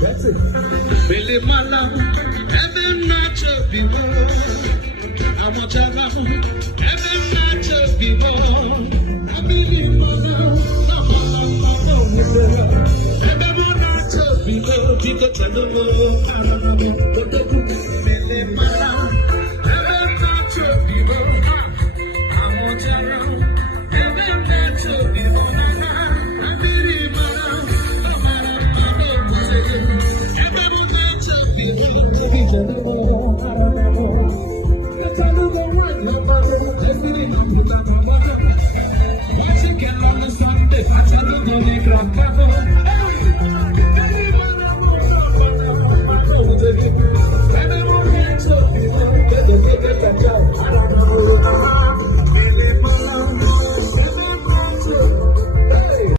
That's it. Billy Mala, heaven not to be born. How much I love heaven not to be born. I believe Mala, no, heaven not to be born. Because I don't know, Billy Mala, heaven not to be born. How much I love heaven not to be born. I